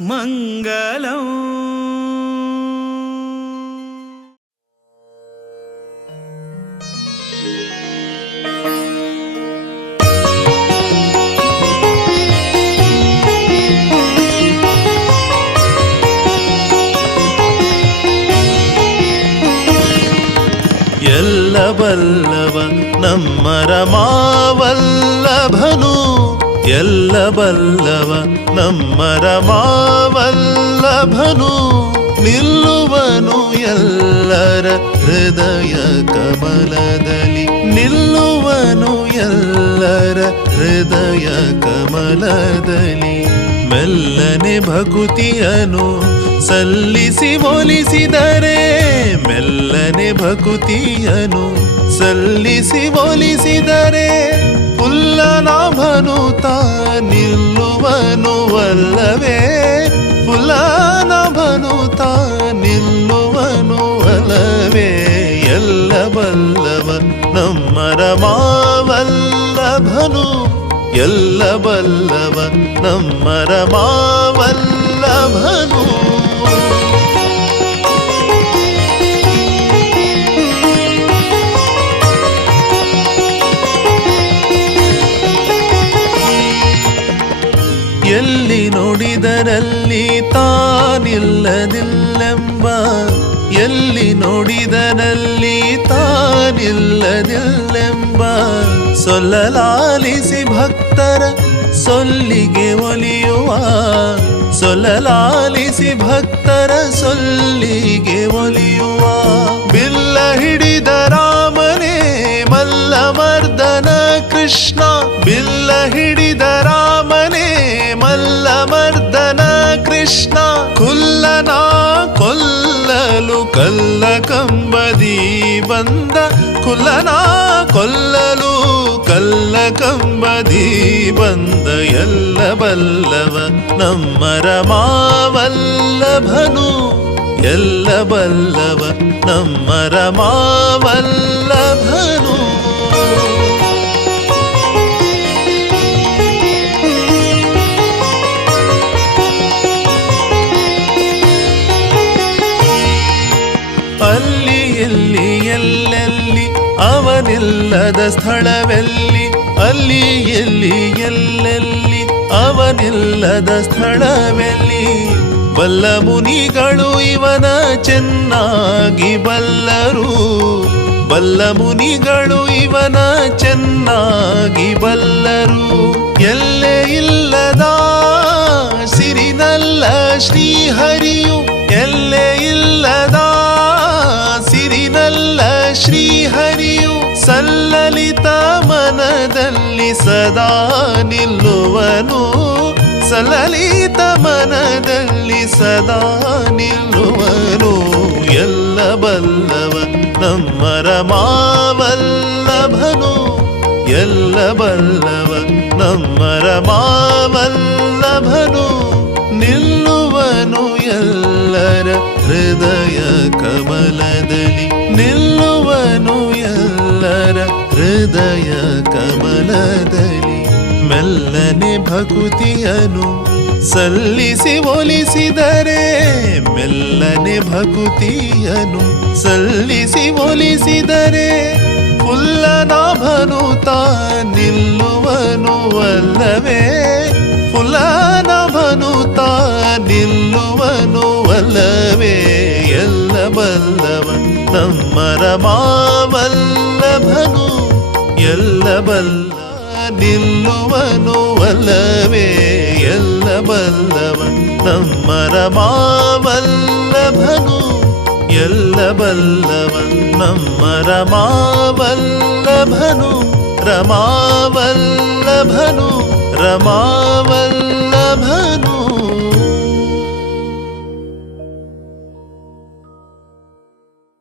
ಮಂಗಲಂ. ಎಲ್ಲ ಬಲ್ಲವ ನಮ್ಮ ರಮಾವಲ್ಲಭನು, ಎಲ್ಲ ಬಲ್ಲವ ನಮ್ಮ ರಮಾವಲ್ಲಭನು, ನಿಲ್ಲುವನು ಎಲ್ಲರ ಹೃದಯ ಕಮಲದಲ್ಲಿ, ನಿಲ್ಲುವನು ಎಲ್ಲರ ಹೃದಯ ಕಮಲದಲ್ಲಿ. ಮೆಲ್ಲನೆ ಭಕುತಿಯನು ಸಲ್ಲಿಸಿ ಒಲಿಸಿದರೆ, ಮೆಲ್ಲನೆ ಭಕುತಿಯನು ಸಲ್ಲಿಸಿ ಒಲಿಸಿದರೆ, ಪುಲ್ಲನಾಭನು ತಾ ನಿಲ್ಲುವನು ಅಲ್ಲವೇ, ಪುಲ್ಲನಾಭನು ತಾ ನಿಲ್ಲುವನು ಅಲ್ಲವೇ. ಎಲ್ಲ ಬಲ್ಲವ ನಮ್ಮ ರಮಾವಲ್ಲಭನು, ಎಲ್ಲ ಬಲ್ಲವ ನಮ್ಮ ರಮಾವಲ್ಲಭನು. ಎಲ್ಲಿ ನೋಡಿದರಲ್ಲಿ ತಾನಿಲ್ಲದಿಲ್ಲೆಂಬ, ಎಲ್ಲಿ ನೋಡಿದರಲ್ಲಿ ತಾನಿಲ್ಲದಿಲ್ಲೆಂಬ, ಸೊಲ್ಲಲಾಲಿಸಿ ಭಕ್ತರ ಸೊಲ್ಲಿಗೆ ಒಲಿಯುವ, ಸೊಲ್ಲಲಾಲಿಸಿ ಭಕ್ತರ ಸೊಲ್ಲಿಗೆ ಒಲಿಯುವ. ಬಿಲ್ಲ ಹಿಡಿದ ರಾಮನೇ ಮಲ್ಲಮರ್ದನ ಕೃಷ್ಣ, ಬಿಲ್ಲ ಹಿಡಿದ ರಾಮನೇ ಮಲ್ಲಮರ್ದನ ಕೃಷ್ಣ, ಕುಲ್ಲನ ಕೊಲ್ಲಲು ಕಲ್ಲ ಕಂಬದಿ ಬಂದ, ಕುಲ್ಲನ ಕೊಲ್ಲಲು ಕಲ್ಲ ಕಂಬದಿ ಬಂದ. ಎಲ್ಲ ಬಲ್ಲವ ನಮ್ಮ ರಮಾವಲ್ಲಭನು, ಎಲ್ಲ ಬಲ್ಲವ ನಮ್ಮ ರಮಾವಲ್ಲಭನು. ಅಲ್ಲಿ ಎಲ್ಲಿ ಎಲ್ಲೆಲ್ಲಿ ಅವನಿಲ್ಲದ ಸ್ಥಳವೆಲ್ಲಿ, ಅಲ್ಲಿ ಎಲ್ಲಿ ಎಲ್ಲೆಲ್ಲಿ ಅವನಿಲ್ಲದ ಸ್ಥಳವೆಲ್ಲಿ. ಬಲ್ಲ ಮುನಿಗಳು ಇವನ ಚೆನ್ನಾಗಿ ಬಲ್ಲರು, ಬಲ್ಲ ಮುನಿಗಳು ಇವನ ಚೆನ್ನಾಗಿ ಬಲ್ಲರು. ಎಲ್ಲೇ ಇಲ್ಲದ ಸಿರಿನಲ್ಲ ಶ್ರೀಹರಿಯು, ಎಲ್ಲೇ ಇಲ್ಲದ ಸಿರಿನಲ್ಲ ಶ್ರೀಹರಿಯು, ಸಲ್ಲಲಿತ ಮನದಲ್ಲಿ ಸದಾ ನಿಲ್ಲುವನು, ಸಲ್ಲಲಿತ ಮನದಲ್ಲಿ ಸದಾ ನಿಲ್ಲುವನು. ಎಲ್ಲ ಬಲ್ಲವ ನಮ್ಮ ರಮಾವಲ್ಲಭನು, ಎಲ್ಲ ಬಲ್ಲವ ನಮ್ಮ ರಮಾವಲ್ಲಭನು, ನಿಲ್ಲುವನು ಎಲ್ಲರ ಹೃದಯ ಕಮಲದಲ್ಲಿ, ನಿಲ್ಲುವನು ಎಲ್ಲರ ಹೃದಯ ಕಮಲದಲ್ಲಿ. ಮೆಲ್ಲನೆ ಭಕುತಿಯನು ಸಲ್ಲಿಸಿ ಒಲಿಸಿದರೆ, ಮೆಲ್ಲನೆ ಭಕುತಿಯನು ಸಲ್ಲಿಸಿ ಒಲಿಸಿದರೆ, ಪುಲ್ಲನಾಭನು ತಾ ನಿಲ್ಲುವನು ಅಲ್ಲವೇ, ಪುಲ್ಲನಾಭನು ತಾ ನಿಲ್ಲುವನು ಅಲ್ಲವೇ. ಎಲ್ಲ ಬಲ್ಲವ ನಮ್ಮ ರಮಾವಲ್ಲಭನು, ಎಲ್ಲ ಬಲ್ಲ ನಿಲ್ಲುವನು ಅಲ್ಲವೇ. ಎಲ್ಲ ಬಲ್ಲವ ನಮ್ಮ ರಮಾವಲ್ಲಭನು, ಎಲ್ಲ ಬಲ್ಲವ ನಮ್ಮ ರಮಾವಲ್ಲಭನು, ರಮಾವಲ್ಲಭನು, ರಮಾವಲ್ಲಭನು.